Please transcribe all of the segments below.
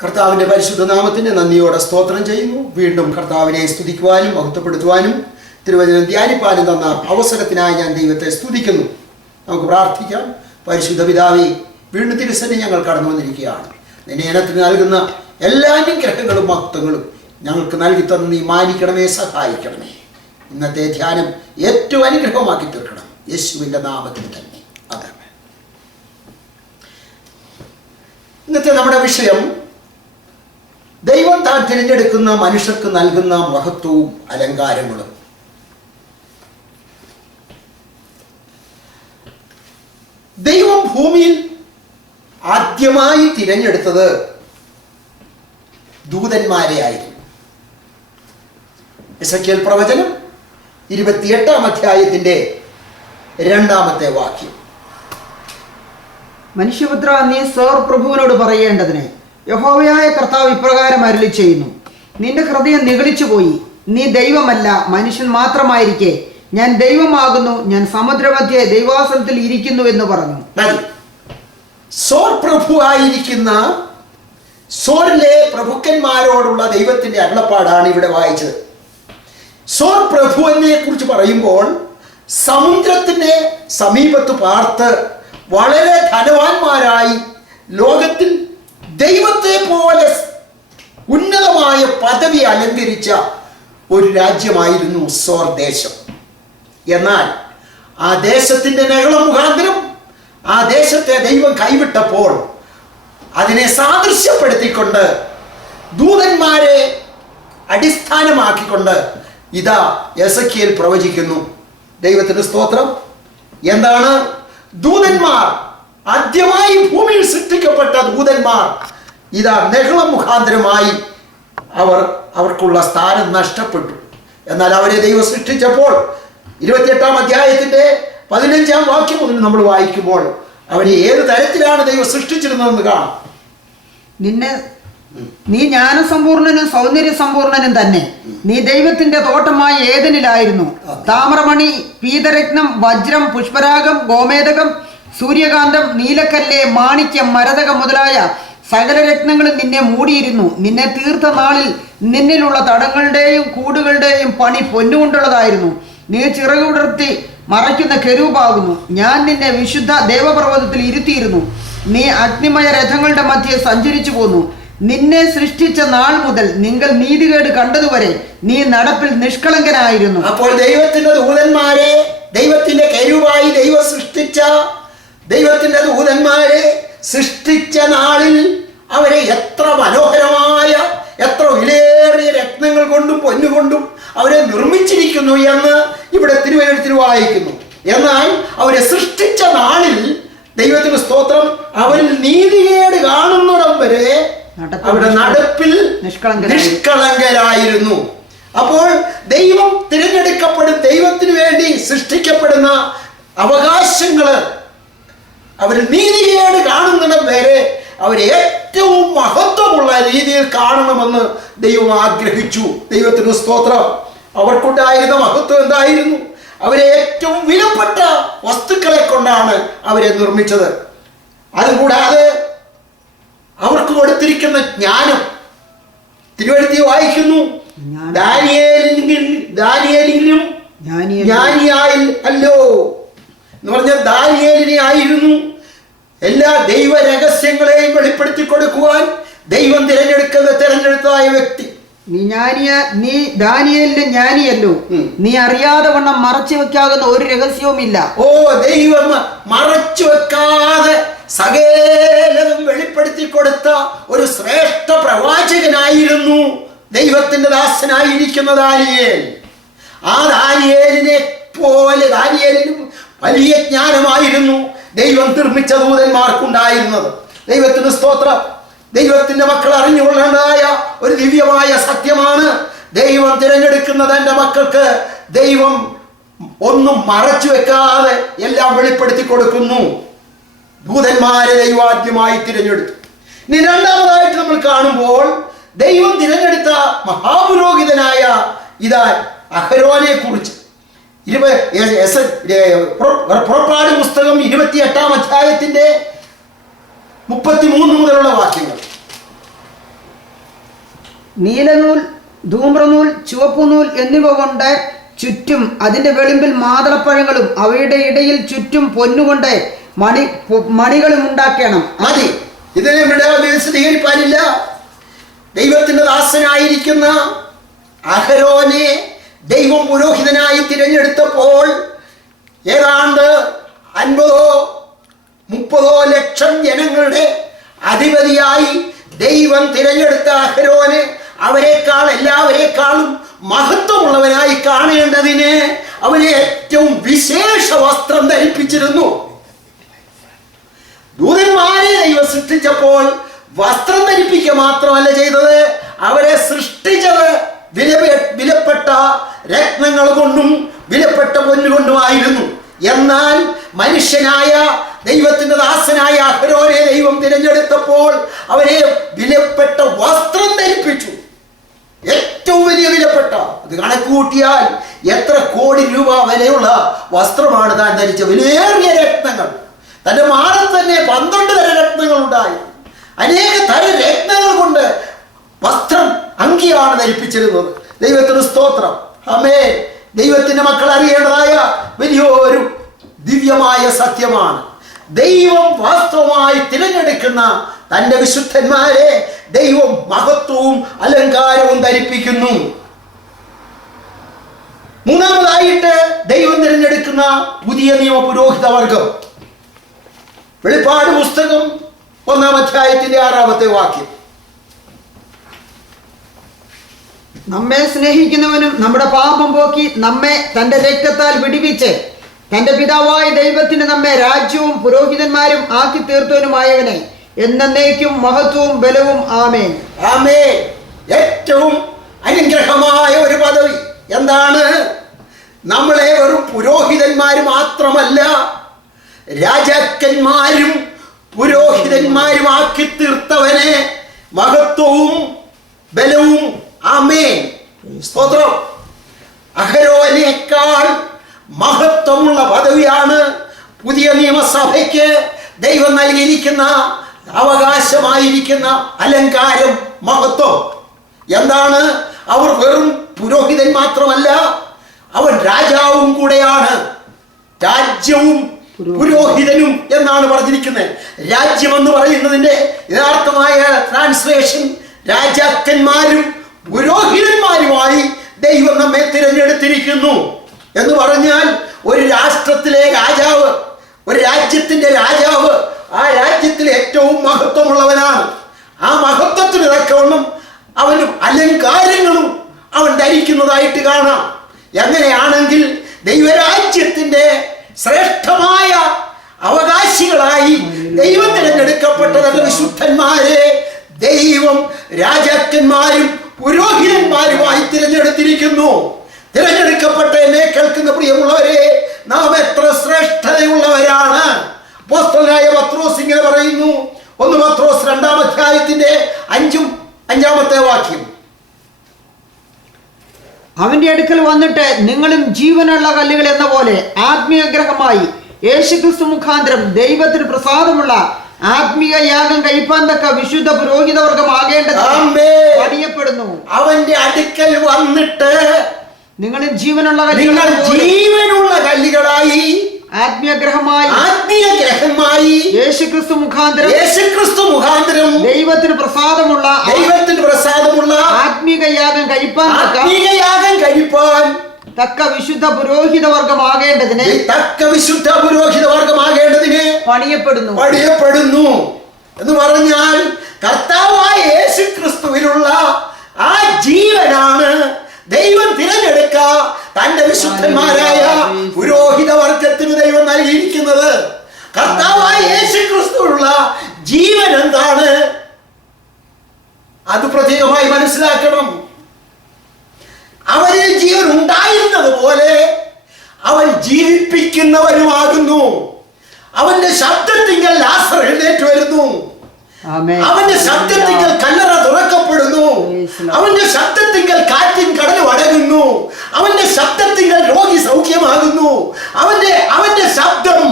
കർത്താവിൻ്റെ പരിശുദ്ധ നാമത്തിന് നന്ദിയോടെ സ്തോത്രം ചെയ്യുന്നു. വീണ്ടും കർത്താവിനെ സ്തുതിക്കുവാനും മഹത്വപ്പെടുത്തുവാനും തിരുവചനം ധ്യാനിപ്പാനും തന്ന അവസരത്തിനായി ഞാൻ ദൈവത്തെ സ്തുതിക്കുന്നു. നമുക്ക് പ്രാർത്ഥിക്കാം. പരിശുദ്ധ പിതാവേ, വീണ്ടും തിരുസന്നിധിയിൽ ഞങ്ങൾ കടന്നു വന്നിരിക്കുകയാണ്. നിന്നെ ഇനത്തിന് നൽകുന്ന എല്ലാ അനുഗ്രഹങ്ങളും മഹത്വങ്ങളും ഞങ്ങൾക്ക് നൽകി തന്ന് നീ മാനിക്കണമേ, സഹായിക്കണമേ. ഇന്നത്തെ ധ്യാനം ഏറ്റവും അനുഗ്രഹമാക്കി തീർക്കണം, യേശുവിൻ്റെ നാമത്തിൽ തന്നെ. അതെ, ഇന്നത്തെ നമ്മുടെ വിഷയം ദൈവം താൻ തിരഞ്ഞെടുക്കുന്ന മനുഷ്യർക്ക് നൽകുന്ന മഹത്വവും അലങ്കാരങ്ങളും. ദൈവം ഭൂമിയിൽ ആദ്യമായി തിരഞ്ഞെടുത്തത് ദൂതന്മാരെയായിരുന്നു. എസെക്കിയേൽ പ്രവചനം 28-ാം അധ്യായത്തിന്റെ 2-ാമത്തെ വാക്യം. മനുഷ്യപുത്ര, നീ സോർ പ്രഭുവിനോട് പറയേണ്ടതിന് യഹോവയായ കർത്താവ് ഇപ്രകാരം അരുളി ചെയ്യുന്നു: നിന്റെ ഹൃദയം നിഗളിച്ചുപോയി. നീ ദൈവമല്ല, മനുഷ്യൻ മാത്രമായിരിക്കെ ഞാൻ ദൈവമാകുന്നു. ഞാൻ സമുദ്രമധ്യേ ദൈവാസനത്തിൽ ഇരിക്കുന്നു എന്ന് പറഞ്ഞു. സോർ പ്രഭു ആയിരിക്കുന്ന സോറിലെ പ്രഭുക്കന്മാരോടുള്ള ദൈവത്തിന്റെ അരുളപ്പാടാണ് ഇവിടെ വായിച്ചത്. സോർ പ്രഭു എന്നെ കുറിച്ച് പറയുമ്പോൾ സമുദ്രത്തിന്റെ സമീപത്ത് പാർത്ത് വളരെ ധനവാന്മാരായി ലോകത്തിൽ ദൈവത്തെ പോലെ ഉന്നതമായ പദവി അലങ്കരിച്ച ഒരു രാജ്യമായിരുന്നു സോർ ദേശം. എന്നാൽ ആ ദേശത്തിന്റെ നെഹളം മുഖാന്തരം ആ ദേശത്തെ ദൈവം കൈവിട്ടപ്പോൾ അതിനെ സാദൃശ്യപ്പെടുത്തിക്കൊണ്ട് ദൂതന്മാരെ അടിസ്ഥാനമാക്കിക്കൊണ്ട് ഇതാ എസെക്കിയേൽ പ്രവചിക്കുന്നു. ദൈവത്തിന് സ്തോത്രം. എന്താണ് ദൂതന്മാർ? ആദ്യമായി ഭൂമിയിൽ സൃഷ്ടിക്കപ്പെട്ട ദൂതന്മാർ ഇതാ നെഹളം മുഖാന്തരമായി അവർക്കുള്ള സ്ഥാനം നഷ്ടപ്പെട്ടു. എന്നാൽ അവരെ ദൈവം സൃഷ്ടിച്ചപ്പോൾ 28-ാം അധ്യായത്തിന്റെ 15-ാം വാക്യം മുതൽ നമ്മൾ വായിക്കുമ്പോൾ അവരെ ഏത് തരത്തിലാണ് ദൈവം സൃഷ്ടിച്ചിരുന്നതെന്ന് കാണാം. നീ ജ്ഞാനസമ്പൂർണനും സൗന്ദര്യസമ്പൂർണനും തന്നെ. നീ ദൈവത്തിന്റെ തോട്ടമായ ഏദനിലായിരുന്നു. താമ്രമണി, പീതരത്നം, വജ്രം, പുഷ്പരാഗം, ഗോമേതകം, സൂര്യകാന്തം, നീലക്കല്ല്, മാണിക്യം, മരതകം മുതലായ സകല രത്നങ്ങളും നിന്നെ മൂടിയിരുന്നു. നിന്നെ തീർത്ത നാളിൽ നിന്നിലുള്ള തടങ്ങളുടെയും കൂടുകളുടെയും പണി പൊന്നുകൊണ്ടുള്ളതായിരുന്നു. നീ ചിറകുവിടർത്തി മറയ്ക്കുന്ന കെരൂബാകുന്നു. ഞാൻ നിന്നെ വിശുദ്ധ ദേവപർവ്വതത്തിൽ ഇരുത്തിയിരുന്നു. നീ അഗ്നിമയ രഥങ്ങളുടെ മധ്യേ സഞ്ചരിച്ചു പോന്നു. നിന്നെ സൃഷ്ടിച്ച നാൾ മുതൽ നിങ്ങൾ നീതികേട് കണ്ടതുവരെ നീ നടപ്പിൽ നിഷ്കളങ്കനായിരുന്നു. അപ്പോൾ ദൈവത്തിന്റെ ദൂതന്മാരെ, ദൈവത്തിന്റെ കെരൂബായി ദൈവം സൃഷ്ടിച്ച ദൈവത്തിന്റെ ദൂതന്മാരെ സൃഷ്ടിച്ച നാളിൽ അവരെ എത്ര മനോഹരമായ, എത്ര വിലയേറിയ രത്നങ്ങൾ കൊണ്ടും പൊന്നുകൊണ്ടും അവരെ നിർമ്മിച്ചിരിക്കുന്നു എന്ന് ഇവിടെ തിരുവചനത്തിൽ വായിക്കുന്നു. എന്നാൽ അവരെ സൃഷ്ടിച്ച നാളിൽ ദൈവത്തിന് സ്തോത്രം, അവരിൽ നീതികേട് കാണുന്നിടം വരെ അവരുടെ നടപ്പിൽ നിഷ്കളങ്കരായിരുന്നു. അപ്പോൾ ദൈവം തിരഞ്ഞെടുക്കപ്പെടും, ദൈവത്തിന് വേണ്ടി സൃഷ്ടിക്കപ്പെടുന്ന അവകാശങ്ങള് അവർ നീതികേട് കാണുന്നിടം വരെ അവരെ ഏറ്റവും മഹത്വമുള്ള രീതിയിൽ കാണണമെന്ന് ദൈവം ആഗ്രഹിച്ചു. ദൈവത്തിന് സ്തോത്രം. അവർക്കുണ്ടായിരുന്ന മഹത്വം എന്തായിരുന്നു? അവരെ ഏറ്റവും വിലപ്പെട്ട വസ്തുക്കളെ കൊണ്ടാണ് അവരെ നിർമ്മിച്ചത്. അതുകൂടാതെ അവർക്ക് കൊടുത്തിരിക്കുന്ന ജ്ഞാനം തിരുവഴുത്തി വായിക്കുന്നു. ദാനിയേലിനും ജ്ഞാനിയായി അല്ലോ എന്ന് പറഞ്ഞാൽ ദാനിയേലിനെ ആയിരുന്നു എല്ലാ ദൈവ രഹസ്യങ്ങളെയും വെളിപ്പെടുത്തി കൊടുക്കുവാൻ ദൈവം തിരഞ്ഞെടുത്തതായ വ്യക്തി. നീ ദാനിയേലിന്റെ ജ്ഞാനിയല്ലോ. നീ അറിയാതെ വണ്ണം മറച്ചു വെക്കാകുന്ന ഒരു രഹസ്യവും ഇല്ല. ദൈവം മറച്ചു വെക്കാതെ സകലതും വെളിപ്പെടുത്തി കൊടുത്ത ഒരു ശ്രേഷ്ഠ പ്രവാചകനായിരുന്നു ദൈവത്തിന്റെ ദാസനായിരിക്കുന്ന ദാനിയേൽ. ആ ദാനിയേലിനെ പോലെ ദാനിയേലിനും വലിയ ജ്ഞാനമായിരുന്നു ദൈവം നിർമ്മിച്ച ദൂതന്മാർക്കുണ്ടായിരുന്നത്. ദൈവത്തിന് സ്തോത്രം. ദൈവത്തിന്റെ മക്കൾ അറിഞ്ഞുകൊള്ളേണ്ടതായ ഒരു ദിവ്യമായ സത്യമാണ്, ദൈവം തിരഞ്ഞെടുക്കുന്ന തന്റെ മക്കൾക്ക് ദൈവം ഒന്നും മറച്ചു വെക്കാതെ എല്ലാം വെളിപ്പെടുത്തി കൊടുക്കുന്നു. ദൂതന്മാരെ ദൈവാദ്യമായി തിരഞ്ഞെടുത്തു. ഇനി രണ്ടാമതായിട്ട് നമ്മൾ കാണുമ്പോൾ ദൈവം തിരഞ്ഞെടുത്ത മഹാപുരോഹിതനായ ഇതാ അഹരോനെ കുറിച്ച് പുറപ്പാട് പുസ്തകം 28-ാം അധ്യായത്തിന്റെ 33 മുതലുള്ള വാക്യങ്ങൾ. നീലനൂൽ, ധൂമ്രനൂൽ, ചുവപ്പുനൂൽ എന്നിവ കൊണ്ട് ചുറ്റും അതിന്റെ വെളിമ്പിൽ മാതളപ്പഴങ്ങളും അവയുടെ ഇടയിൽ ചുറ്റും പൊന്നുകൊണ്ട് മണികളും ഉണ്ടാക്കണം. മതി, ഇതിനെ വിശദീകരിക്കാനില്ല. ദൈവത്തിന്റെ ദാസനായിരിക്കുന്ന അഹരോനെ ദൈവം പുരോഹിതനായി തിരഞ്ഞെടുത്തപ്പോൾ ഏതാണ്ട് 50-30 ലക്ഷം ജനങ്ങളുടെ അധിപതിയായി ദൈവം തിരഞ്ഞെടുത്ത അഹരോനെ എല്ലാവരെക്കാളും മഹത്വമുള്ളവനായി കാണേണ്ടതിന് അവനെ ഏറ്റവും വിശേഷ വസ്ത്രം ധരിപ്പിച്ചിരുന്നു. ദൂതന്മാരെ ദൈവം സൃഷ്ടിച്ചപ്പോൾ വസ്ത്രം ധരിപ്പിക്കുക മാത്രമല്ല ചെയ്തത്, അവരെ സൃഷ്ടിച്ചത് വിലപ്പെട്ട രത്നങ്ങൾ കൊണ്ടും വിലപ്പെട്ട പൊന്നുകൊണ്ടുമായിരുന്നു. എന്നാൽ മനുഷ്യനായ ദൈവത്തിന്റെ ദാസനായ അഹരോനെ ദൈവം തിരഞ്ഞെടുത്തപ്പോൾ അവരെ വിലപ്പെട്ട വസ്ത്രം ധരിപ്പിച്ചു. ഏറ്റവും വലിയ വിലപ്പെട്ട, അത് കണക്കുകൂട്ടിയാൽ എത്ര കോടി രൂപ വിലയുള്ള വസ്ത്രമാണ് താൻ ധരിച്ച. വിലയേറിയ രത്നങ്ങൾ, തന്റെ മാറിൽ തന്നെ 12 തരം രത്നങ്ങൾ ഉണ്ടായി. അനേക തരം രത്നങ്ങൾ കൊണ്ട് വസ്ത്രം, അങ്കിയാണ് ധരിപ്പിച്ചിരുന്നത്. ദൈവത്തിന് സ്തോത്രം. ആമേൻ. ദൈവത്തിന്റെ മക്കൾ അറിയേണ്ടതായ വലിയൊരു ദിവ്യമായ സത്യമാണ്, ദൈവം വാസ്തവമായി തിരഞ്ഞെടുക്കുന്ന തന്റെ വിശുദ്ധന്മാരെ ദൈവം മഹത്വവും അലങ്കാരവും ധരിപ്പിക്കുന്നു. മൂന്നാമതായിട്ട് ദൈവം തിരഞ്ഞെടുക്കുന്ന പുതിയ നിയമ പുരോഹിത വർഗം. വെളിപ്പാട് പുസ്തകം 1-ാം അധ്യായത്തിന്റെ 6-ാമത്തെ വാക്യം. നമ്മെ സ്നേഹിക്കുന്നവനും നമ്മുടെ പാപം പോക്കി നമ്മെ തന്റെ രക്തത്താൽ വിടുവിച്ച് തന്റെ പിതാവായ ദൈവത്തിന് നമ്മെ രാജ്യവും പുരോഹിതന്മാരും ആക്കി തീർത്തവനുമായവനെ എന്നേക്കും മഹത്വവും ബലവും. ആമേൻ. ആമേൻ. ഏറ്റവും അനുഗ്രഹമായ ഒരു പദവി എന്താണ്? നമ്മളെ വെറും പുരോഹിതന്മാര് മാത്രമല്ല, രാജാക്കന്മാരും പുരോഹിതന്മാരും ആക്കി തീർത്തവനെ മഹത്വവും ബലവും. ആമേൻ. സ്തോത്രം. അഹരോനേക്കാൾ മഹത്വമുള്ള പദവിയാണ് പുതിയ നിയമസഭയ്ക്ക് ദൈവം നൽകിയിരിക്കുന്ന അവകാശമായിരിക്കുന്ന അലങ്കാരം, മഹത്വം. എന്താണ്? അവർ വെറും പുരോഹിതൻ മാത്രമല്ല, അവൻ രാജാവും കൂടെയാണ്. രാജ്യവും പുരോഹിതനും എന്നാണ് പറഞ്ഞിരിക്കുന്നത്. രാജ്യം എന്ന് പറയുന്നതിന്റെ യഥാർത്ഥമായ ട്രാൻസ്ലേഷൻ രാജാക്കന്മാരും പുരോഹിതന്മാരുമായി ദൈവം നമ്മെ തിരഞ്ഞെടുത്തിരിക്കുന്നു എന്ന് പറഞ്ഞാൽ, ഒരു രാഷ്ട്രത്തിലെ രാജാവ്, ഒരു രാജ്യത്തിന്റെ രാജാവ് ആ രാജ്യത്തിൽ ഏറ്റവും മഹത്വമുള്ളവനാണ്. ആ മഹത്വത്തിന് തക്കവണ്ണം അവനും അലങ്കാരങ്ങളും അവൻ ധരിക്കുന്നതായിട്ട് കാണാം. എങ്ങനെയാണെങ്കിൽ ദൈവരാജ്യത്തിന്റെ ശ്രേഷ്ഠമായ അവകാശികളായി ദൈവം തിരഞ്ഞെടുക്കപ്പെട്ട വിശുദ്ധന്മാരെ ദൈവം രാജാക്കന്മാരും പുരോഹിതന്മാരുമായി തിരഞ്ഞെടുത്തിരിക്കുന്നു. തിരഞ്ഞെടുക്കപ്പെട്ട എന്നെ കേൾക്കുന്ന പ്രിയമുള്ളവരെ, നാം എത്ര ശ്രേഷ്ഠതയുള്ളവരാണ്. അപ്പോസ്തലനായ പത്രോസ് ഇങ്ങനെ പറയുന്നു. 1 പത്രോസ് 2-ാം അധ്യായത്തിന്റെ 5-ാമത്തെ വാക്യം. അവന്റെ അടുക്കൽ വന്നിട്ട് നിങ്ങളും ജീവനുള്ള കല്ലുകൾ എന്ന പോലെ ആത്മീയ ഗ്രഹമായി യേശുക്രിസ്തു മുഖാന്തരം ദൈവത്തിന് പ്രസാദമുള്ള ആത്മീയ യാഗം കഴിപ്പാൻ തക്ക വിശുദ്ധ പുരോഹിതവർഗമാകേണ്ടത് പണിയപ്പെടുന്നു. അവന്റെ അടുക്കൽ വന്നിട്ട് നിങ്ങളും ജീവനുള്ള കല്ലുകളായി ആത്മീയ ഗ്രഹമായി യേശുക്രിസ്തു മുഖാന്തരം ദൈവത്തിന് പ്രസാദമുള്ള ആത്മീക യാഗം കഴിപ്പാൻ തക്ക വിശുദ്ധ പുരോഹിതവർഗമാകേണ്ടതിന് പണിയപ്പെടുന്നു എന്ന് പറഞ്ഞാൽ, കർത്താവായ യേശുക്രിസ്തുവിലുള്ള ആ ജീവനാണ് ദൈവം തിരഞ്ഞെടുക്ക തന്റെ വിശുദ്ധന്മാരായ പുരോഹിത വർഗത്തിന് ദൈവം നൽകിയിരിക്കുന്നത്. കർത്താവായ യേശുക്രിസ്തുവിലുള്ള ജീവൻ എന്താണ്? അത് പ്രത്യേകമായി മനസ്സിലാക്കണം. അവരിൽ ജീവൻ ഉണ്ടായിരുന്നത് പോലെ അവൻ ജീവിപ്പിക്കുന്നവനുമാകുന്നു. അവന്റെ ശബ്ദത്തിങ്കൽ ലാസർ എഴുന്നേറ്റ് വരുന്നു. അവന്റെ ശബ്ദത്തിങ്കൽ കല്ലറ തുറക്കപ്പെടുന്നു. അവന്റെ ശബ്ദത്തിങ്കൽ കാറ്റും കടലും അടങ്ങുന്നു. അവന്റെ ശബ്ദത്തിങ്കൽ രോഗി സൗഖ്യമാകുന്നു. അവന്റെ ശബ്ദം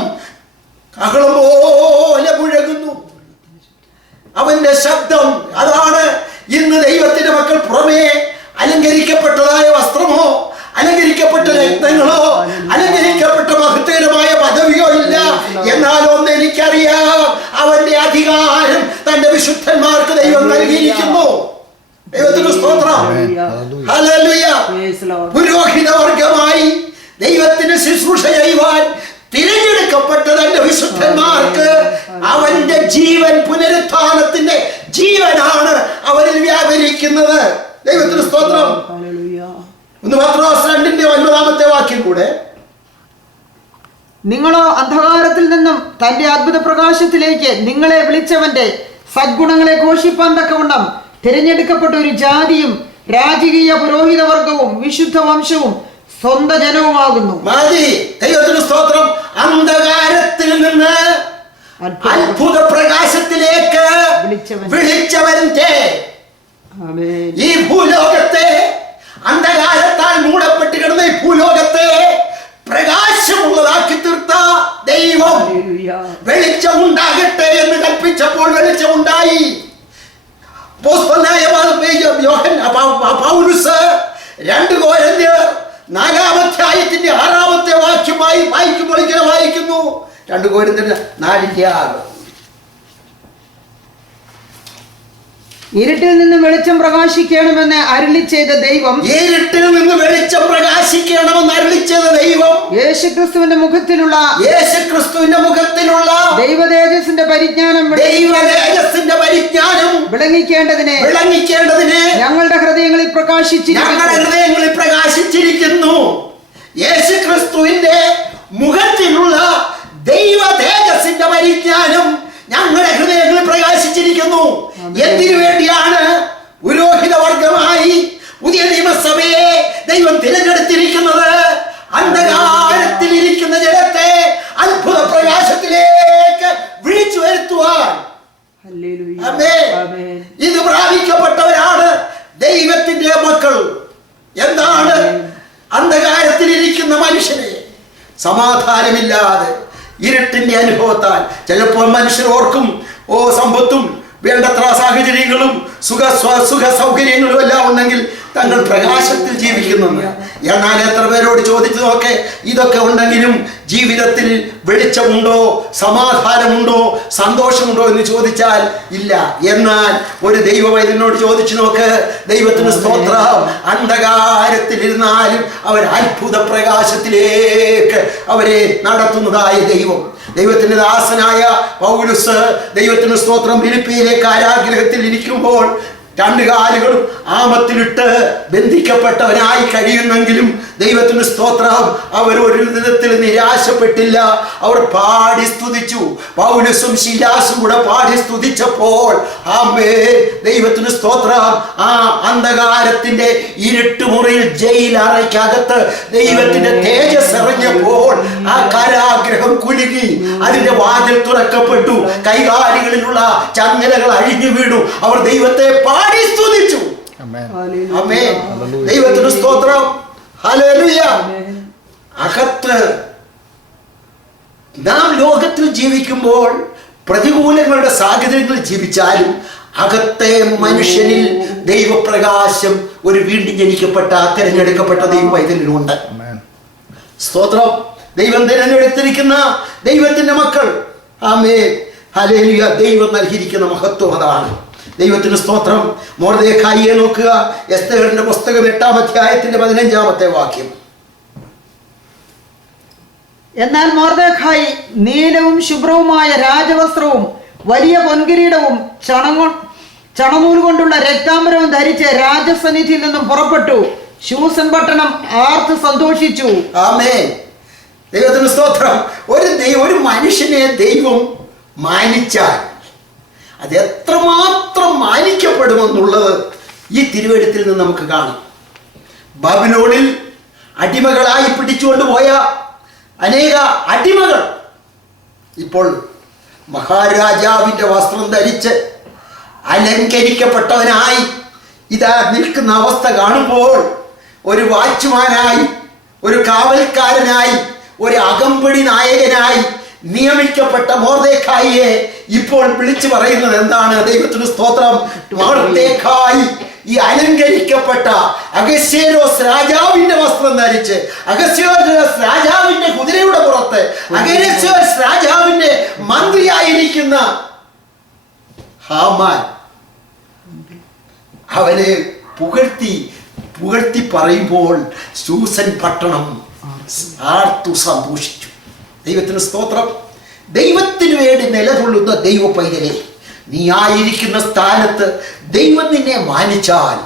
കഹളം പോലെ മുഴങ്ങുന്നു. അവന്റെ ശബ്ദം, അതാണ് ഇന്ന് ദൈവത്തിന്റെ മക്കൾ പുറമേ അലങ്കരിക്കപ്പെട്ടതായ വസ്ത്രമോ അലങ്കരിക്കപ്പെട്ട രത്നങ്ങളോ അലങ്കരിക്കപ്പെട്ട മഹത്തരമായ പദവിയോ ഇല്ല. എന്നാൽ ഒന്ന് എനിക്കറിയാം, അവന്റെ അധികാരം തന്റെ വിശുദ്ധന്മാർക്ക് ദൈവം നൽകിയിരിക്കുന്നു. ദൈവത്തിന് സ്തോത്രം. ഹല്ലേലൂയ. പുരോഹിത വർഗമായി ദൈവത്തിന് ശുശ്രൂഷ ചെയ്യുവാൻ തിരഞ്ഞെടുക്കപ്പെട്ട തന്റെ വിശുദ്ധന്മാർക്ക് അവന്റെ ജീവൻ, പുനരുത്ഥാനത്തിന്റെ ജീവനാണ് അവരിൽ വ്യാപരിക്കുന്നത്. ദൈവത്തിന് സ്തോത്രം. 1 പത്രോസ് 2:9 വാക്യം കൂടെ, നിങ്ങളോ അന്ധകാരത്തിൽ നിന്നും തന്റെ അത്ഭുത പ്രകാശത്തിലേക്ക് നിങ്ങളെ വിളിച്ചവന്റെ സദ്ഗുണങ്ങളെ ഘോഷിപ്പാൻ തക്കവണ്ണം തിരഞ്ഞെടുക്കപ്പെട്ട ഒരു ജാതിയും രാജകീയ പുരോഹിത വർഗവും വിശുദ്ധ വംശവും സ്വന്തം ജനവുമാകുന്നു. മതി. ദൈവത്തിന് സ്തോത്രം. അന്ധകാരത്തിൽ നിന്ന് അത്ഭുത പ്രകാശത്തിലേക്ക് വിളിച്ചവന്റെ, ഈ ഭൂലോകത്തെ അന്ധകാരത്താൽ മൂടപ്പെട്ട് കിടന്ന ഈ ഭൂലോകത്തെ പ്രകാശമുള്ളതാക്കി തീർത്ത ദൈവം വെളിച്ചം ഉണ്ടാകട്ടെ എന്ന് കൽപ്പിച്ചപ്പോൾ വെളിച്ചം ഉണ്ടായി. പൗലോസ് 2 കൊരിന്ത്യർ 4-ാം അധ്യായത്തിന്റെ 6-ാമത്തെ വാക്യമായി വായിക്കുമ്പോൾ ഇങ്ങനെ വായിക്കുന്നു. 2 കൊരിന്ത്യർ 4:6. ഇരുട്ടിൽ നിന്ന് വെളിച്ചം പ്രകാശിക്കണമെന്ന് അരുളി ചെയ്ത ദൈവം, ഇരുട്ടിൽ നിന്ന് വെളിച്ചം പ്രകാശിക്കണമെന്ന് അരുളി ചെയ്ത ദൈവം യേശുക്രിസ്തുവിന്റെ മുഖത്തിലുള്ള ദൈവതേജസ്സിന്റെ പരിജ്ഞാനം വിളങ്ങിക്കേണ്ടതിന് ഞങ്ങളുടെ ഹൃദയങ്ങളിൽ പ്രകാശിച്ചിരിക്കുന്നു. യേശുക്രിസ്തുവിന്റെ മുഖത്തിലുള്ള ദൈവ തേജസ്സിന്റെ പരിജ്ഞാനം ഞങ്ങളുടെ ഹൃദയങ്ങളിൽ പ്രകാശിച്ചിരിക്കുന്നു. എന്തിനു വേണ്ടിയാണ്? പുരോഹിത വർഗമായി പുതിയ നിയമസഭയെ ദൈവം തിരഞ്ഞെടുത്തിരിക്കുന്നത്. അന്ധകാരത്തിൽ ഇരിക്കുന്ന ജനത്തെ അത്ഭുത പ്രകാശത്തിലേക്ക് വിളിച്ചു വരുത്തുവാൻ. ഇത് പ്രാപിക്കപ്പെട്ടവരാണ് ദൈവത്തിന്റെ മക്കൾ. എന്താണ്? അന്ധകാരത്തിലിരിക്കുന്ന മനുഷ്യനെ സമാധാനമില്ലാതെ ഇരുട്ടിന്റെ അനുഭവത്താൽ ചിലപ്പോൾ മനുഷ്യർ ഓർക്കും, സമ്പത്തും വേണ്ടത്ര സാഹചര്യങ്ങളും സുഖ സൗകര്യങ്ങളും എല്ലാം ഉണ്ടെങ്കിൽ തങ്ങൾ പ്രകാശത്തിൽ ജീവിക്കുന്നു. എന്നാൽ എത്ര പേരോട് ചോദിച്ചു നോക്കെ, ഇതൊക്കെ ഉണ്ടെങ്കിലും ജീവിതത്തിൽ വെളിച്ചമുണ്ടോ, സമാധാനമുണ്ടോ, സന്തോഷമുണ്ടോ എന്ന് ചോദിച്ചാൽ ഇല്ല. എന്നാൽ ഒരു ദൈവവൈദ്യനോട് ചോദിച്ചു നോക്ക്, ദൈവത്തിന് സ്തോത്രം, അന്ധകാരത്തിലിരുന്നാലും അവർ അത്ഭുത പ്രകാശത്തിലേക്ക് അവരെ നടത്തുന്നതായ ദൈവം. ദൈവത്തിന്റെ ദാസനായ പൗലോസ്, ദൈവത്തിന് സ്തോത്രം, ഫിലിപ്പിയിലെ കാരാഗൃഹത്തിൽ ഇരിക്കുമ്പോൾ 2 കാലുകളും ആമത്തിലിട്ട് ബന്ധിക്കപ്പെട്ടവനായി കഴിയുന്നെങ്കിലും ദൈവത്തിന് സ്തോത്രം, അവർ ഒരു വിധത്തിൽ നിരാശപ്പെട്ടില്ല. അവർ പാടി സ്തുതിച്ചു. പൗലോസും ശീലാസും കൂടെ പാടി സ്തുതിച്ചപ്പോൾ ദൈവത്തിന് സ്തോത്രം, ആ അന്ധകാരത്തിന്റെ ഇരുട്ടുമുറിയിൽ ജയിലറയ്ക്കകത്ത് ദൈവത്തിന്റെ തേജസ് ഇറങ്ങിയപ്പോൾ ആ കാരാഗ്രഹം കുലുങ്ങി, അതിന്റെ വാതിൽ തുറക്കപ്പെട്ടു, കൈകാലികളിലുള്ള ചങ്ങലകൾ അഴിഞ്ഞു വീണു. അവർ ദൈവത്തെ പാടി സ്തുതിച്ചു. ദൈവത്തിന് സ്തോത്രം. ഹല്ലേലൂയ. അകത്ത് നാം ലോകത്തിൽ ജീവിക്കുമ്പോൾ പ്രതികൂലങ്ങളുടെ സാഹചര്യങ്ങളിൽ ജീവിച്ചാലും അകത്തെ മനുഷ്യനിൽ ദൈവപ്രകാശം ഒരു വീണ്ടും ജനിക്കപ്പെട്ട തിരഞ്ഞെടുക്കപ്പെട്ട ദൈവവൈതലിനുണ്ട്. സ്തോത്രം. ദൈവം തിരഞ്ഞെടുത്തിരിക്കുന്ന ദൈവത്തിന്റെ മക്കൾ. ആമേൻ. ഹല്ലേലൂയ. ദൈവം നൽകിയിരിക്കുന്ന മഹത്വം അതാണ്. ദൈവത്തിന് സ്തോത്രം. മൊർദെഖായിയെ നോക്കുക. എസ്തേറിന്റെ പുസ്തകം 8-ാം അധ്യായത്തിന്റെ 15-ാമത്തെ വാക്യം. എന്നാൽ മൊർദെഖായി നീലവും ശുഭ്രവുമായ രാജവസ്ത്രവും വലിയ പൊൻകിരീടവും ചണനൂൽ കൊണ്ടുള്ള രക്താംബരവും ധരിച്ച് രാജസന്നിധിയിൽ നിന്നും പുറപ്പെട്ടു. ശൂസൻ പട്ടണം ആർത്ത് സന്തോഷിച്ചു. ആമേൻ. ദൈവത്തിന് സ്തോത്രം. ഒരു മനുഷ്യനെ ദൈവം മാനിച്ചാൽ അത് എത്രമാത്രം മാനിക്കപ്പെടുമെന്നുള്ളത് ഈ തിരുവെഴുത്തിൽ നിന്ന് നമുക്ക് കാണാം. ബാബിലോണിൽ അടിമകളായി പിടിച്ചുകൊണ്ടുപോയ അനേക അടിമകൾ ഇപ്പോൾ മഹാരാജാവിൻ്റെ വസ്ത്രം ധരിച്ച് അലങ്കരിക്കപ്പെട്ടവനായി ഇതാ നിൽക്കുന്ന അവസ്ഥ കാണുമ്പോൾ ഒരു വാച്ച്മാനായി, ഒരു കാവൽക്കാരനായി, ഒരു അകമ്പടി നായകനായി നിയമിക്കപ്പെട്ട മൊർദെഖായിയെ ഇപ്പോൾ വിളിച്ചു പറയുന്നത് എന്താണ്? ദൈവത്തിന് സ്തോത്രം. മൊർദെഖായി ഈ അലങ്കരിക്കപ്പെട്ട അഹശ്വേരോസ് രാജാവിന്റെ വസ്ത്രം ധരിച്ച്, അഹശ്വേരോസ് രാജാവിന്റെ കുതിരയുടെ പുറത്ത്, അഹശ്വേരോസ് രാജാവിന്റെ മന്ത്രിയായിരിക്കുന്ന ഹാമാൻ അവനെ പുകഴ്ത്തി പറയുമ്പോൾ ശൂസൻ പട്ടണം ആർത്തു സന്തോഷിച്ചു. ദൈവത്തിന് സ്തോത്രം. ദൈവത്തിന് വേണ്ടി നിലകൊള്ളുന്ന ദൈവ പൈതലെ, നീ ആയിരിക്കുന്ന സ്ഥാനത്ത് ദൈവം നിന്നെ മാനിച്ചാൽ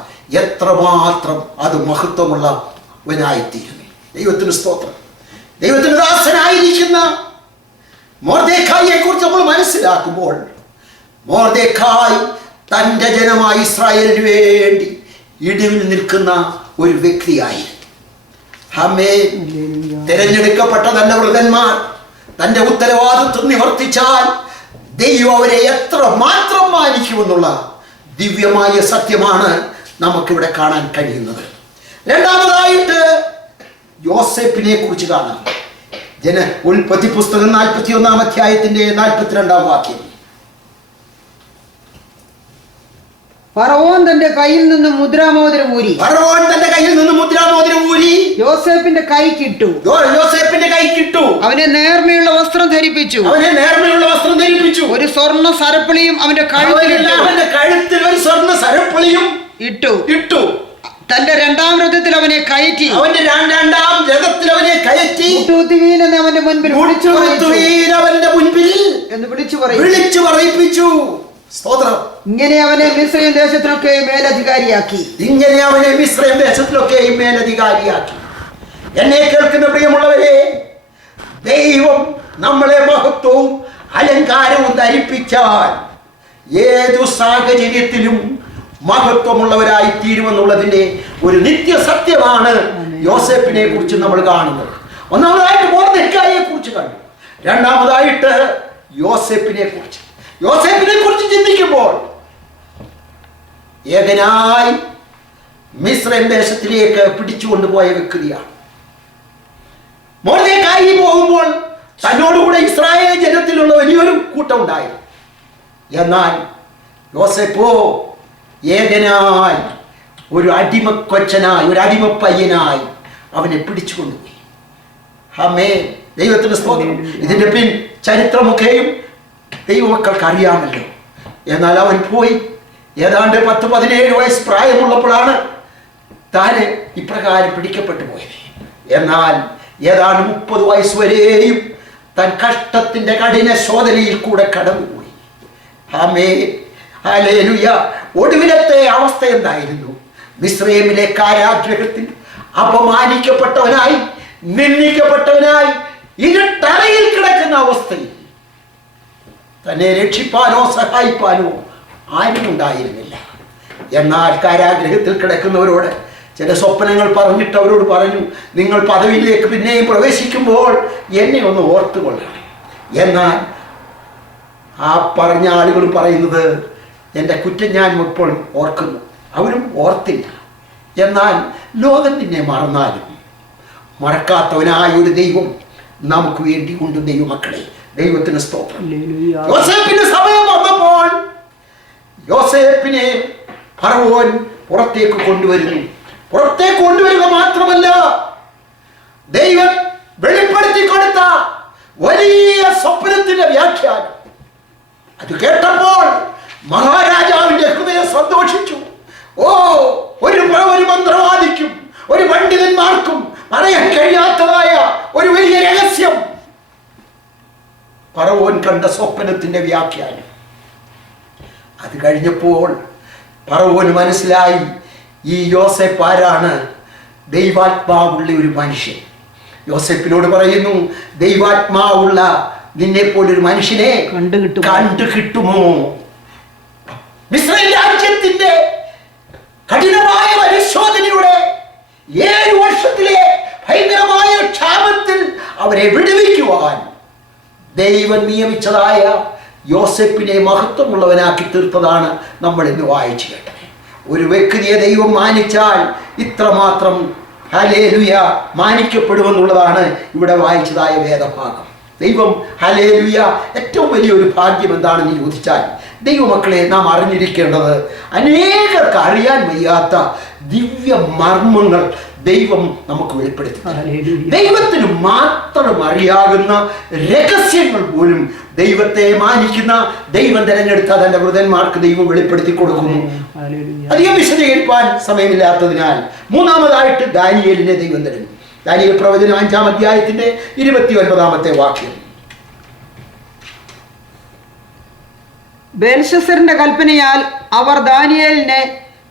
എത്രമാത്രം അത് മഹത്വമുള്ളവനായിത്തീരുന്നു. ദൈവത്തിന് സ്തോത്രം. ദൈവത്തിന് ദാസനായിരിക്കുന്ന മൊർദെഖായിയെ കുറിച്ച് നമ്മൾ മനസ്സിലാക്കുമ്പോൾ, മൊർദെഖായി തൻ്റെ ജനമായ ഇസ്രായേലിന് വേണ്ടി ഇടിവിൽ നിൽക്കുന്ന ഒരു വ്യക്തിയായി. തിരഞ്ഞെടുക്കപ്പെട്ട നല്ല വൃതന്മാർ തൻ്റെ ഉത്തരവാദിത്വം നിവർത്തിച്ചാൽ ദൈവം അവരെ എത്ര മാത്രം മാനിക്കുമെന്നുള്ള ദിവ്യമായ സത്യമാണ് നമുക്കിവിടെ കാണാൻ കഴിയുന്നത്. രണ്ടാമതായിട്ട് യോസേപ്പിനെ കുറിച്ച് കാണാം. ഉൽപ്പത്തി പുസ്തകം 41-ാം അധ്യായത്തിന്റെ 42-ാം വാക്യം. ഫറവോൻ തന്റെ കയ്യിൽ നിന്ന് മുദ്രാമോതിരം ഊരി യോസേപ്പിന്റെ കൈക്കിട്ടു. അവനെ നേർമയുള്ള വസ്ത്രം ധരിപ്പിച്ചു. ഒരു സ്വർണ്ണ സരപ്പളിയും അവന്റെ കഴുത്തിൽ ഒരു സ്വർണ്ണ സരപ്പളിയും ഇട്ടു. തന്റെ രണ്ടാം രഥത്തിൽ അവനെ കയറ്റി. അവന്റെ മുൻപിൽ എന്ന് വിളിച്ചു പറയിപ്പിച്ചു. സ്തോത്രം. ഇങ്ങനെ അവനെ മിസ്രയീം ദേശത്തിലൊക്കെ മേലധികാരിയാക്കി. എന്നെ കേൾക്കുന്ന പ്രിയമുള്ളവരെ, ദൈവം നമ്മളെ മഹത്വവും അലങ്കാരവും ധരിപ്പിച്ചാൽ ഏതു സാഹചര്യത്തിലും മഹത്വമുള്ളവരായി തീരുമെന്നുള്ളതിന്റെ ഒരു നിത്യസത്യമാണ് യോസേപ്പിനെ കുറിച്ച് നമ്മൾ കാണുന്നത്. ഒന്നാമതായിട്ട് മൊർദെഖായിയെ കുറിച്ച് കണ്ടു. രണ്ടാമതായിട്ട് യോസേപ്പിനെ കുറിച്ച് ചിന്തിക്കുമ്പോൾ, ഏകനായി മിസ്രയീം ദേശത്തിലേക്ക് പിടിച്ചുകൊണ്ടുപോയ വ്യക്തിയാണ്. മൊർദെഖായി പോകുമ്പോൾ തന്നോടുകൂടെ ഇസ്രായേൽ ജനത്തിലുള്ള വലിയൊരു കൂട്ടം ഉണ്ടായിരുന്നു. എന്നാൽ യോസേപ്പോ ഏകനായി ഒരു അടിമക്കൊച്ചനായി, ഒരു അടിമപ്പയ്യനായി അവനെ പിടിച്ചുകൊണ്ടുപോയി. ആമേൻ. ദൈവത്തിന്റെ സ്തോത്രം. ഇതിന്റെ പിൻ ചരിത്രമൊക്കെയും ദൈവമക്കൾക്ക് അറിയാമല്ലോ. എന്നാൽ അവൻ പോയി. ഏതാണ്ട് 10-17 വയസ്സ് പ്രായമുള്ളപ്പോഴാണ് താന് ഇപ്രകാരം പിടിക്കപ്പെട്ടു പോയത്. എന്നാൽ ഏതാണ്ട് 30 വയസ്സ് വരെയും താൻ കഷ്ടത്തിന്റെ കഠിന ശോധനയിൽ കൂടെ കടന്നുപോയി. ആമേൻ. ഹല്ലേലൂയ. ഒടുവിലത്തെ അവസ്ഥ എന്തായിരുന്നു? മിസ്രയീമിലെ കാരാഗൃഹത്തിൽ അപമാനിക്കപ്പെട്ടവനായി, നിന്ദിക്കപ്പെട്ടവനായി, ഇരുട്ടറയിൽ കിടക്കുന്ന അവസ്ഥയിൽ തന്നെ രക്ഷിപ്പാനോ സഹായിപ്പാനോ ആരും ഉണ്ടായിരുന്നില്ല. എന്നാൽ കാരാഗൃഹത്തിൽ കിടക്കുന്നവരോട് ചില സ്വപ്നങ്ങൾ പറഞ്ഞിട്ട് അവരോട് പറഞ്ഞു, നിങ്ങൾ പദവിയിലേക്ക് പിന്നെയും പ്രവേശിക്കുമ്പോൾ എന്നെ ഒന്ന് ഓർത്തുകൊള്ളണം. എന്നാൽ ആ പറഞ്ഞ ആളുകൾ പറയുന്നത്, എൻ്റെ കുറ്റം ഞാൻ ഇപ്പോൾ ഓർക്കുന്നു. അവരും ഓർത്തില്ല. എന്നാൽ ലോകം നിന്നെ മറന്നാലും മറക്കാത്തവനായ ഒരു ദൈവം നമുക്ക് വേണ്ടി ഉണ്ട്. ദൈവമക്കളെ, ദൈവത്തിന് സ്തോത്രം. യോസേപ്പിന്റെ സമയം വന്നപ്പോൾ യോസേപ്പിനെ ഫറവോൻ പുറത്തേക്ക് കൊണ്ടുവരിക മാത്രമല്ല, ദൈവം വെളിപ്പെടുത്തി കൊടുത്ത വലിയ സ്വപ്നത്തിന്റെ വ്യാഖ്യാനം അത് കേട്ടപ്പോൾ മഹാരാജാവിന്റെ ഹൃദയം സന്തോഷിച്ചു. ഒരു മന്ത്രവാദിക്കും ഒരു പണ്ഡിതന്മാർക്കും പറയാൻ കഴിയാത്തതായ ഒരു വലിയ രഹസ്യം ഫറവോൻ കണ്ട സ്വപ്നത്തിന്റെ വ്യാഖ്യാനം. അത് കഴിഞ്ഞപ്പോൾ ഫറവോന് മനസ്സിലായി, ഈ യോസേപ്പ് ആരാണ്? ദൈവാത്മാവുള്ള ഒരു മനുഷ്യൻ. യോസേപ്പിനോട് പറയുന്നു, ദൈവാത്മാവുള്ള നിന്നെ പോലൊരു മനുഷ്യനെ കണ്ടു കിട്ടുമോ? മിസ്രയീം രാജ്യത്തിന്റെ കഠിനമായ പരിശോധനയുടെ 7 വർഷത്തിലെ ഭയങ്കരമായ ക്ഷാമത്തിൽ അവരെ വിടുവിക്കുവാൻ ദൈവം നിയമിച്ചതായ യോസേപ്പിനെ മഹത്വമുള്ളവനാക്കി തീർത്തതാണ് നമ്മൾ ഇന്ന് വായിച്ചു കേട്ടത്. ഒരു വ്യക്തിയെ ദൈവം മാനിച്ചാൽ ഇത്രമാത്രം ഹല്ലേലൂയ മാനിക്കപ്പെടുമെന്നുള്ളതാണ് ഇവിടെ വായിച്ചതായ വേദഭാഗം. ദൈവം ഹല്ലേലൂയ ഏറ്റവും വലിയൊരു ഭാഗ്യം എന്താണെന്ന് ചോദിച്ചാൽ, ദൈവമക്കളെ നാം അറിഞ്ഞിരിക്കേണ്ടത് അനേകർക്ക് അറിയാൻ വയ്യാത്ത ദിവ്യ മർമ്മങ്ങൾ ദൈവം നമുക്ക് വെളിപ്പെടുത്തി. ദൈവത്തിന് മാത്രം അറിയാകുന്ന രഹസ്യങ്ങൾ പോലും ദൈവത്തെ മാനിക്കുന്ന ദൈവം തിരഞ്ഞെടുത്ത തന്റെ വൃതന്മാർക്ക് ദൈവം വെളിപ്പെടുത്തി കൊടുക്കുന്നു. അധികം വിശദീകരിക്കാൻ സമയമില്ലാത്തതിനാൽ മൂന്നാമതായിട്ട് ദാനിയേലിനെ ദൈവം തരുന്നു. ദാനിയേൽ പ്രവചനം 5-ാം അധ്യായത്തിന്റെ 29-ാമത്തെ വാക്യം. ബേൽശസ്സറിന്റെ കൽപ്പനയാൽ അവർ ദാനിയേലിനെ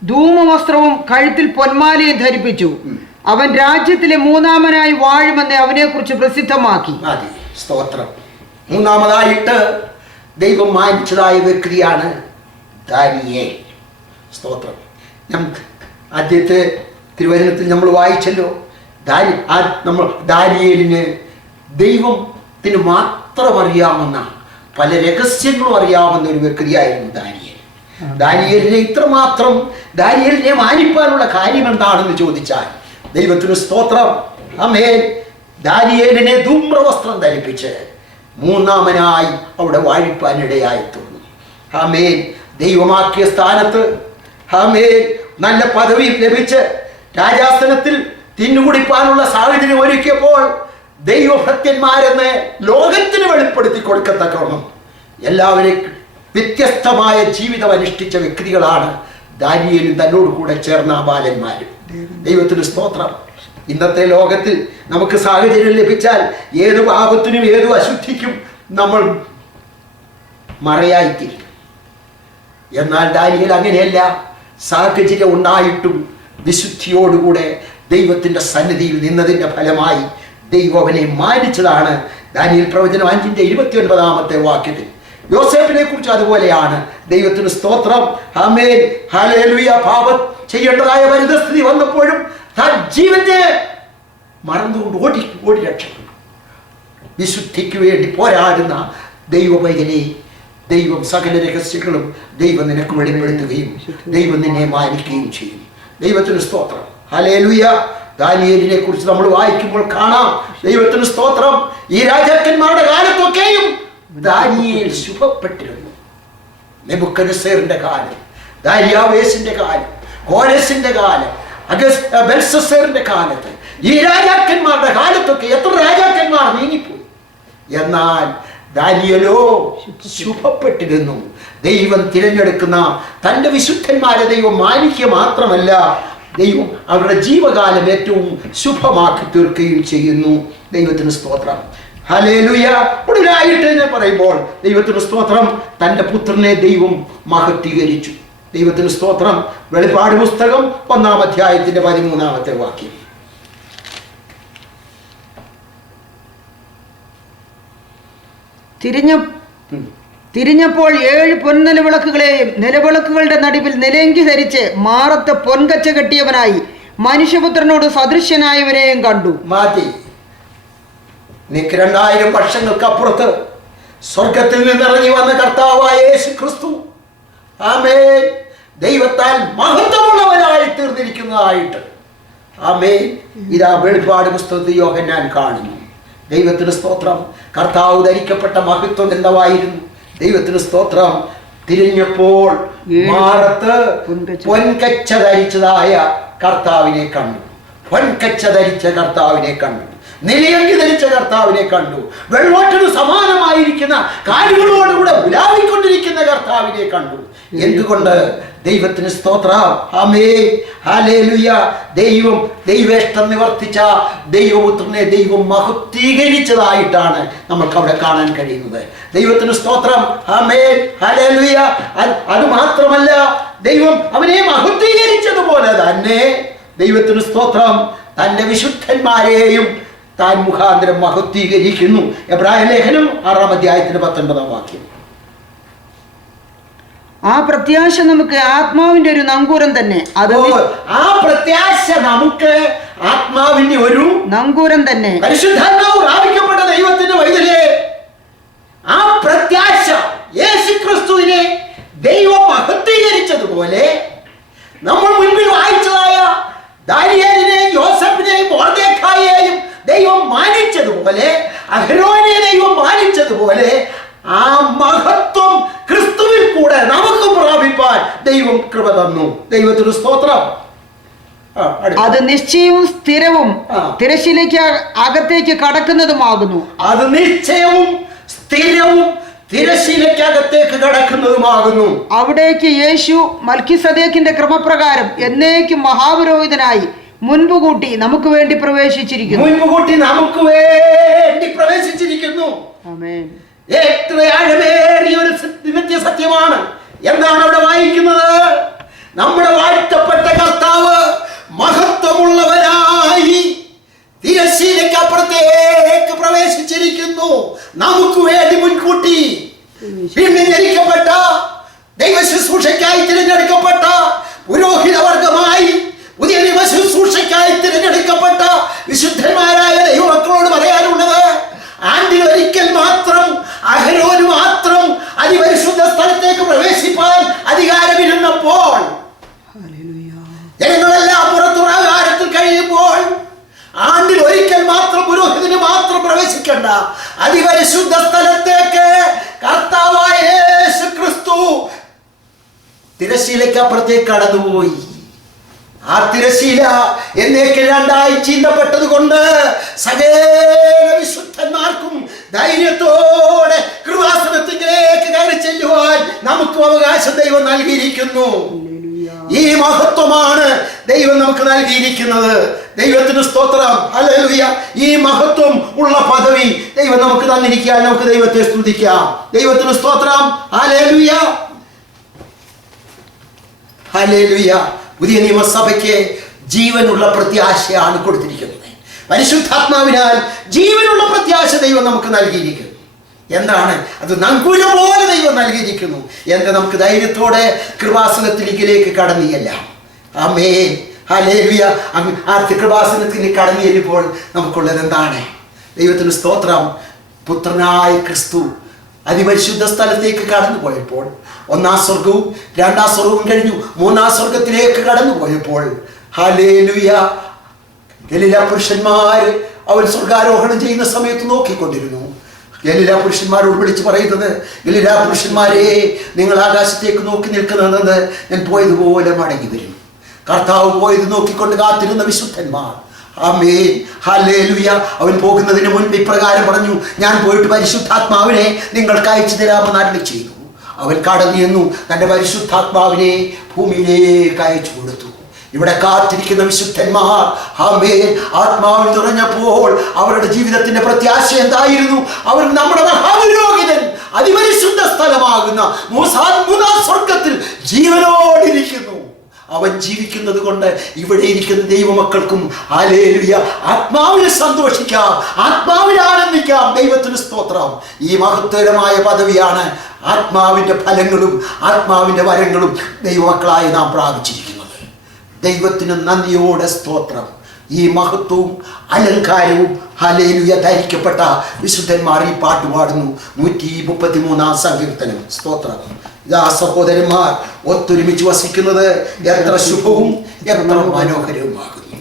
ധൂമവസ്ത്രവും കഴുത്തിൽ പൊന്മാലയും ധരിപ്പിച്ചു. അവൻ രാജ്യത്തിലെ മൂന്നാമനായി വാഴുമെന്ന് അവനെ കുറിച്ച് പ്രസിദ്ധമാക്കി. സ്തോത്രം. മൂന്നാമതായിട്ട് ദൈവം മാനിച്ചതായ വ്യക്തിയാണ് ദാനിയേൽ. സ്തോത്രം. ആദ്യത്തെ തിരുവചനത്തിൽ നമ്മൾ വായിച്ചല്ലോ, നമ്മൾ ദാനിയേലിന് ദൈവത്തിന് മാത്രം അറിയാവുന്ന പല രഹസ്യങ്ങളും അറിയാവുന്ന ഒരു വ്യക്തിയായിരുന്നു ദാനിയേൽ. ദാനിയേലിനെ ഇത്രമാത്രം ദാനിയേലിനെ മാനിപ്പാനുള്ള കാര്യം എന്താണെന്ന് ചോദിച്ചാൽ, ദൈവത്തിന് സ്തോത്രം, ആമേൻ, ദാനിയേലിനെ ധൂമ്രവസ്ത്രം ധരിപ്പിച്ച് മൂന്നാമനായി അവിടെ വാഴിപ്പാനിടയായി തീർന്നു. ആമേൻ. ദൈവമാക്കിയ സ്ഥാനത്ത്, ആമേൻ, നല്ല പദവി ലഭിച്ച് രാജാസനത്തിൽ തിന്നുകുടിപ്പാനുള്ള സാഹചര്യം ഒരുക്കിയപ്പോൾ ദൈവഭക്തന്മാരെന്ന് ലോകത്തിന് വെളിപ്പെടുത്തി കൊടുക്കത്തക്കവണ്ണം എല്ലാവരെയും വ്യത്യസ്തമായ ജീവിതം അനുഷ്ഠിച്ച വ്യക്തികളാണ് ദാനിയേലും തന്നോട് കൂടെ ചേർന്ന ബാലന്മാരും. ദൈവത്തിന് സ്തോത്രം. ഇന്നത്തെ ലോകത്തിൽ നമുക്ക് സാഹചര്യം ലഭിച്ചാൽ ഏതു പാപത്തിനും ഏതു അശുദ്ധിക്കും നമ്മൾ മറയായിത്തീരും. എന്നാൽ ദാനിയേൽ അങ്ങനെയല്ല. സാഹചര്യം ഉണ്ടായിട്ടും വിശുദ്ധിയോടുകൂടെ ദൈവത്തിന്റെ സന്നിധിയിൽ നിന്നതിന്റെ ഫലമായി ദൈവം അവനെ മാനിച്ചതാണ്. ദാനിയേൽ പ്രവചനം 5-ന്റെ 29-ാമത്തെ വാക്യത്തിൽ. യോസേഫിനെ കുറിച്ച് അതുപോലെയാണ്. ദൈവത്തിന് സ്തോത്രം, ആമേൻ, ഹല്ലേലൂയ. പാപം ചെയ്യേണ്ടതായ പരിതസ്ഥിതി വന്നപ്പോഴും താൻ ജീവനെ മറന്നുകൊണ്ട് ഓടി രക്ഷപ്പെട്ടു. വിശുദ്ധിക്ക് വേണ്ടി പോരാടുന്ന ദൈവപൈതനെ ദൈവം സകല രഹസ്യങ്ങളും ദൈവം നിനക്ക് വെളിപ്പെടുത്തുകയും ദൈവം നിന്നെ മാനിക്കുകയും ചെയ്യും. ദൈവത്തിന് സ്തോത്രം, ഹല്ലേലൂയ. ദാനിയേലിനെ കുറിച്ച് നമ്മൾ വായിക്കുമ്പോൾ കാണാം, ദൈവത്തിന് സ്തോത്രം, ഈ രാജാക്കന്മാരുടെ കാലത്തൊക്കെയും ദാനിയേൽ ശുഭപ്പെട്ടിരുന്നു. നെബൂഖദ്നേസറിന്റെ കാലം, ദാരിയാവേശിന്റെ കാലം, കോരേശിന്റെ കാലം, ബെൽശസ്സറിന്റെ കാലത്ത്, ഈ രാജാക്കന്മാരുടെ കാലത്തൊക്കെ എത്ര രാജാക്കന്മാർ നീങ്ങിപ്പോയി. എന്നാൽ ദാനിയേലോ ശുഭപ്പെട്ടിരുന്നു. ദൈവം തിരഞ്ഞെടുക്കുന്ന തന്റെ വിശുദ്ധന്മാരെ ദൈവം മാനിക്കുക മാത്രമല്ല, ദൈവം അവരുടെ ജീവകാലം ഏറ്റവും ശുഭമാക്കി തീർക്കുകയും ചെയ്യുന്നു. ദൈവത്തിന് സ്തോത്രം, ഹല്ലേലൂയ. ഒടുവിലായിട്ട് എന്ന് പറയുമ്പോൾ ദൈവത്തിന് സ്തോത്രം, തന്റെ പുത്രനെ ദൈവം മഹത്വീകരിച്ചു. ദൈവത്തിന് സ്തോത്രം. വെളിപ്പാട് പുസ്തകം 1-ാം അധ്യായത്തിന്റെ 13-ാമത്തെ വാക്യം. തിരിഞ്ഞപ്പോൾ 7 പൊൻനിലവിളക്കുകളെയും നിലവിളക്കുകളുടെ നടുവിൽ നിലങ്കി ധരിച്ച് മാറത്ത് പൊൻകച്ച കെട്ടിയവനായി മനുഷ്യപുത്രനോട് സദൃശ്യനായവരെയും കണ്ടു. മാറ്റി. 2000 വർഷങ്ങൾക്കപ്പുറത്ത് സ്വർഗത്തിൽ നിന്നിറങ്ങി വന്ന കർത്താവായ യേശു ക്രിസ്തു, ആമേൻ, ദൈവത്താൽ മഹത്വമുള്ളവനായി തീർന്നിരിക്കുന്നതായിട്ട്, ആമേൻ, ഇതാ വെളിപ്പാട് പുസ്തകത്തിൽ യോഹന്നാൻ കാണുന്നു. ദൈവത്തിന് സ്തോത്രം. കർത്താവ് ധരിക്കപ്പെട്ട മഹത്വം എന്തായിരുന്നു? ദൈവത്തിന് സ്തോത്രം. തിരിഞ്ഞപ്പോൾ മാറത്ത് പൊൻകച്ച ധരിച്ചതായ കർത്താവിനെ കണ്ടു. പൊൻകച്ച ധരിച്ച കർത്താവിനെ കണ്ടു. നിലയങ്കി ധരിച്ച കർത്താവിനെ കണ്ടു. വെള്ളോട്ടിന് സമാനമായിരിക്കുന്ന കാലുകളോടുകൂടെ ഉലാവിക്കൊണ്ടിരിക്കുന്ന കർത്താവിനെ കണ്ടു. എന്തുകൊണ്ട്? ദൈവത്തിന് സ്തോത്രം, ആമേൻ, ഹല്ലേലൂയ. ദൈവേഷ്ടം നിവർത്തിച്ച ദൈവപുത്രനെ ദൈവം മഹത്വീകരിച്ചതായിട്ടാണ് നമുക്ക് അവിടെ കാണാൻ കഴിയുന്നത്. ദൈവത്തിന് സ്തോത്രം, ആമേൻ, ഹല്ലേലൂയ. അത് മാത്രമല്ല, ദൈവം അവനെ മഹത്വീകരിച്ചതുപോലെ തന്നെ ദൈവത്തിന് സ്തോത്രം, തന്റെ വിശുദ്ധന്മാരെയും താൻ മുഖാന്തരം മഹത്വീകരിക്കുന്നു. എബ്രായ ലേഖനം 6-ാം അധ്യായത്തിന്റെ 19-ാം വാക്യം. ആ പ്രത്യാശ നമുക്ക് ആത്മാവിന്റെ ഒരു നങ്കൂരം തന്നെ. ആ പ്രത്യാശ നമുക്ക് ആത്മാവിന്റെ ഒരു നങ്കൂരം തന്നെ. പരിശുദ്ധാത്മാവ് പ്രാപിക്കപ്പെട്ട ദൈവത്തിന്റെ വൈതലേ, ആ പ്രത്യാശ യേശുക്രിസ്തുവിനെ ദൈവം മഹത്വീകരിച്ചതുപോലെ നമ്മൾ മുൻപിൽ വായിച്ചതായ ദാനിയേലിനെയും യോസേഫിനെയും മൊർദെഖായിയെയും ദൈവം മാനിച്ചതുപോലെ അഹരോനെ ദൈവം ദൈവം കൃപ തന്നു. ദൈവത്തിന് സ്തോത്രം. അത് നിശ്ചയവും സ്ഥിരവും തിരശ്ശീലയ്ക്ക് അകത്തേക്ക് കടക്കുന്നതുമാകുന്നു. അത് നിശ്ചയവും സ്ഥിരവും തിരശ്ശീലയ്ക്കകത്തേക്ക് കടക്കുന്നതുമാകുന്നു. അവിടേക്ക് യേശു മൽക്കിസദേക്കിന്റെ ക്രമപ്രകാരം എന്നേക്കും മഹാപുരോഹിതനായി മുൻപുകൂട്ടി നമുക്ക് വേണ്ടി പ്രവേശിച്ചിരിക്കുന്നു. ആമേൻ. എത്ര ആഴമേറിയ ഒരു നിത്യസത്യമാണ്. എന്താണ് അവിടെ വായിക്കുന്നത്? നമ്മുടെ വാഴ്ത്തപ്പെട്ട കർത്താവ് മഹത്വമുള്ളവനായി തിരശ്ശീലയ്ക്കപ്പുറത്തേക്ക് പ്രവേശിച്ചിരിക്കുന്നു. നമുക്ക് വേണ്ടി മുൻകൂട്ടി വീണ്ടെടുക്കപ്പെട്ട ദൈവ ശുശ്രൂഷയ്ക്കായി തിരഞ്ഞെടുക്കപ്പെട്ട പുരോഹിത വർഗമായി പുതിയ ദൈവ ശുശ്രൂഷയ്ക്കായി തിരഞ്ഞെടുക്കപ്പെട്ട വിശുദ്ധന്മാരായ ദൈവമക്കളോട് പറയാനുള്ളത്, ആണ്ടിൽ ഒരിക്കൽ മാത്രം അഹരോന് മാത്രം അതിപരിശുദ്ധ സ്ഥലത്തേക്ക് പ്രവേശിപ്പാൻ അധികാരമിരുന്നപ്പോൾ, ജനങ്ങളെല്ലാം പുറത്തുറാകാരത്തിൽ കഴിയുമ്പോൾ, ആണ്ടിൽ ഒരിക്കൽ മാത്രം പുരോഹിതന് മാത്രം പ്രവേശിക്കേണ്ട അതിപരിശുദ്ധ സ്ഥലത്തേക്ക് കർത്താവായ യേശു ക്രിസ്തു തിരശ്ശീലയ്ക്കപ്പുറത്തേക്ക് കടന്നുപോയി. ആ തിരശ്ശീല എന്നേക്ക് രണ്ടായി ചീന്തപ്പെട്ടത് കൊണ്ട് സകല വിശുദ്ധന്മാർക്കും ധൈര്യത്തോടെ കൃപാസനത്തിലേക്ക് കയറി ചെല്ലുവാൻ നമുക്ക് അവകാശം ദൈവം നൽകിയിരിക്കുന്നു. ഈ മഹത്വമാണ് ദൈവം നമുക്ക് നൽകിയിരിക്കുന്നത്. ദൈവത്തിന് സ്തോത്രം. ഹല്ലേലൂയ. ഈ മഹത്വം ഉള്ള പദവി ദൈവം നമുക്ക് തന്നിരിക്കാൻ നമുക്ക് ദൈവത്തെ സ്തുതിക്കാം. ദൈവത്തിന് സ്തോത്രം. Hallelujah, hallelujah. പുതിയ നിയമസഭയ്ക്ക് ജീവനുള്ള പ്രത്യാശയാണ് കൊടുത്തിരിക്കുന്നത്. പരിശുദ്ധാത്മാവിനാൽ ജീവനുള്ള പ്രത്യാശ ദൈവം നമുക്ക് നൽകിയിരിക്കുന്നു. എന്താണ് അത്? നങ്കൂര പോലെ ദൈവം നൽകിയിരിക്കുന്നു. എന്താ? നമുക്ക് ധൈര്യത്തോടെ കൃപാസനത്തിലേക്ക് കടന്നിയല്ല. ആമേൻ, ഹല്ലേലൂയ. ആ കൃപാസനത്തിന് കടന്നു ചെല്ലുമ്പോൾ നമുക്കുള്ളത് എന്താണ്? ദൈവത്തിന് സ്തോത്രം. പുത്രനായ ക്രിസ്തു അതിപരിശുദ്ധ സ്ഥലത്തേക്ക് കടന്നു പോയപ്പോൾ, ഒന്നാം സ്വർഗവും രണ്ടാം സ്വർഗവും കഴിഞ്ഞു മൂന്നാം സ്വർഗത്തിലേക്ക് കടന്നു പോയപ്പോൾ, ഹല്ലേലൂയ, ഗലീല പുരുഷന്മാർ അവൻ സ്വർഗാരോഹണം ചെയ്യുന്ന സമയത്ത് നോക്കിക്കൊണ്ടിരുന്നു. ഗലീല പുരുഷന്മാരോട് വിളിച്ച് പറയുന്നത്, ഗലീല പുരുഷന്മാരെ, നിങ്ങൾ ആകാശത്തേക്ക് നോക്കി നിൽക്കുന്നത് ഞാൻ പോയതുപോലെ മടങ്ങി വരും. കർത്താവ് പോയത് നോക്കിക്കൊണ്ട് കാത്തിരുന്ന വിശുദ്ധന്മാർ. ആമേൻ, ഹല്ലേലൂയ. അവൻ പോകുന്നതിന് മുൻപ് ഇപ്രകാരം പറഞ്ഞു, ഞാൻ പോയിട്ട് പരിശുദ്ധാത്മാവിനെ നിങ്ങൾക്ക് അയച്ചു തരാമെന്ന് അരുളി ചെയ്തു. അവൻ കടന്നു ചെന്നു തൻ്റെ പരിശുദ്ധാത്മാവിനെ ഭൂമിയിലേക്ക് അയച്ചു കൊടുത്തു. ഇവിടെ കാത്തിരിക്കുന്ന വിശുദ്ധന്മാർ ആമേൻ ആത്മാവിൽ നിറഞ്ഞപ്പോൾ അവരുടെ ജീവിതത്തിന്റെ പ്രത്യാശ എന്തായിരുന്നു? അവർ നമ്മുടെ മഹാപുരോഹിതൻ അതിപരിശുദ്ധ സ്ഥലമാകുന്ന മൂന്നാം സ്വർഗത്തിൽ ജീവനോടിരിക്കുന്നു. അവൻ ജീവിക്കുന്നത് കൊണ്ട് ഇവിടെ ഇരിക്കുന്ന ദൈവമക്കൾക്കും ഹല്ലേലൂയ ആത്മാവിൽ സന്തോഷിക്കാം, ആത്മാവിൽ ആനന്ദിക്കാം. ദൈവത്തിന് സ്തോത്രം. ഈ മഹത്തരമായ പദവിയാണ് ആത്മാവിന്റെ ഫലങ്ങളും ആത്മാവിന്റെ വരങ്ങളും ദൈവമക്കളായി നാം പ്രാപിച്ചിരിക്കുന്നത്. ദൈവത്തിന് നന്ദിയോടെ സ്തോത്രം. ഈ മഹത്വവും അലങ്കാരവും ഹല്ലേലൂയ ധരിക്കപ്പെട്ട വിശുദ്ധന്മാർ ഈ പാട്ട് പാടുന്നു. 133 സങ്കീർത്തനം. സ്തോത്രം. ഇതാ സഹോദരന്മാർ ഒത്തൊരുമിച്ച് വസിക്കുന്നത് എത്ര ശുഭവും എത്ര മനോഹരവുമാകുന്നു.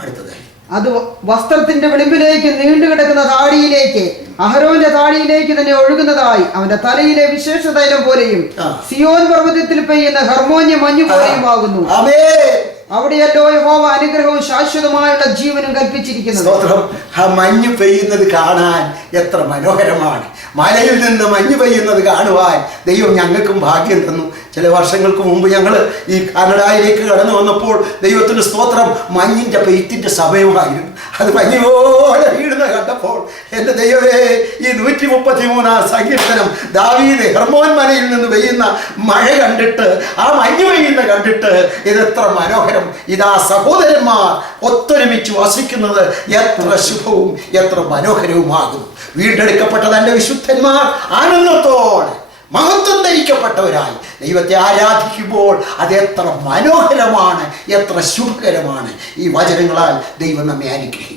അടുത്തത്, അത് വസ്ത്രത്തിന്റെ വിളിമ്പിലേക്ക് നീണ്ടുകിടക്കുന്ന താടിയിലേക്ക്, അഹരോന്റെ താടിയിലേക്ക് തന്നെ ഒഴുകുന്നതായി, അവന്റെ തലയിലെ വിശേഷ തൈലം പോലെയും സിയോൻ പർവ്വതത്തിൽ പെയ്യുന്ന ഹർമോന്യ മഞ്ഞു പോലെയുമാകുന്നു. അവിടെയല്ലോ യഹോവ അനുഗ്രഹവും ശാശ്വതമായുള്ള ജീവനും കൽപ്പിച്ചിരിക്കുന്നത്. ആ മഞ്ഞ് പെയ്യുന്നത് കാണാൻ എത്ര മനോഹരമാണ്. മലയിൽ നിന്ന് മഞ്ഞ് പെയ്യുന്നത് കാണുവാൻ ദൈവം ഞങ്ങൾക്കും ഭാഗ്യം തന്നു. ചില വർഷങ്ങൾക്ക് മുമ്പ് ഞങ്ങൾ ഈ കാനഡയിലേക്ക് കടന്നു വന്നപ്പോൾ ദൈവത്തിന് സ്തോത്രം മഞ്ഞിൻ്റെ പെയ്ത്തിന്റെ സമയമായിരുന്നു. അത് മഞ്ഞ് പോലെ വീഴുന്ന കണ്ടപ്പോൾ എൻ്റെ ദൈവമേ, ഈ 133 സങ്കീർത്തനം ദാവീദ് ഹെർമോൻ മലയിൽ നിന്ന് പെയ്യുന്ന മഴ കണ്ടിട്ട്, ആ മഞ്ഞ് പെയ്യുന്ന കണ്ടിട്ട് ഇതെത്ര മനോഹരം. ഇതാ സഹോദരന്മാർ ഒത്തൊരുമിച്ച് വസിക്കുന്നത് എത്ര ശുഭവും എത്ര മനോഹരവുമാകുന്നു. വീണ്ടെടുക്കപ്പെട്ട തൻ്റെ വിശുദ്ധന്മാർ ആനന്ദത്തോടെ മഹത്വം ധരിക്കപ്പെട്ടവരായി ദൈവത്തെ ആരാധിക്കുമ്പോൾ അത് എത്ര മനോഹരമാണ്, എത്ര ശുഭകരമാണ്. ഈ വചനങ്ങളാൽ ദൈവം നമ്മെ അനുഗ്രഹിക്കും.